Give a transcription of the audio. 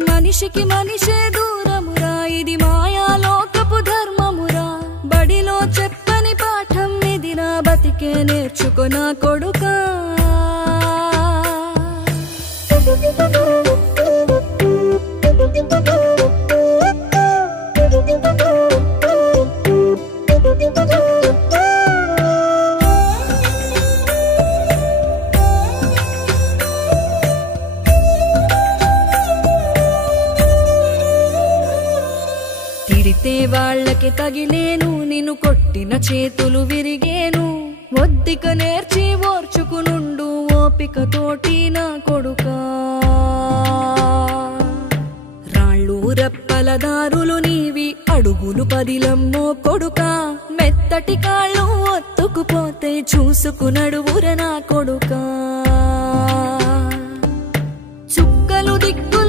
మనిషికి మనిషే దూరమురా, ఇది మాయాలోకపు ధర్మమురా. బడిలో చెప్పని పాఠం ఇది, నా బతికే నేర్చుకో నా కొడుకా. తిడితే వాళ్ళకి తగిలేను, నిన్ను కొట్టిన చేతులు విరిగేను. ఒద్దిక నేర్చి ఓర్చుకునుండు ఓపికతోటి నా కొడుకా. రాళ్ళు రప్పల దారులు నీవి, అడుగులు పదిలమ్మో కొడుకా. మెత్తటి కాళ్ళు ఒత్తుకుపోతే చూసుకునడువుర నా కొడుకా. చుక్కలు దిక్కు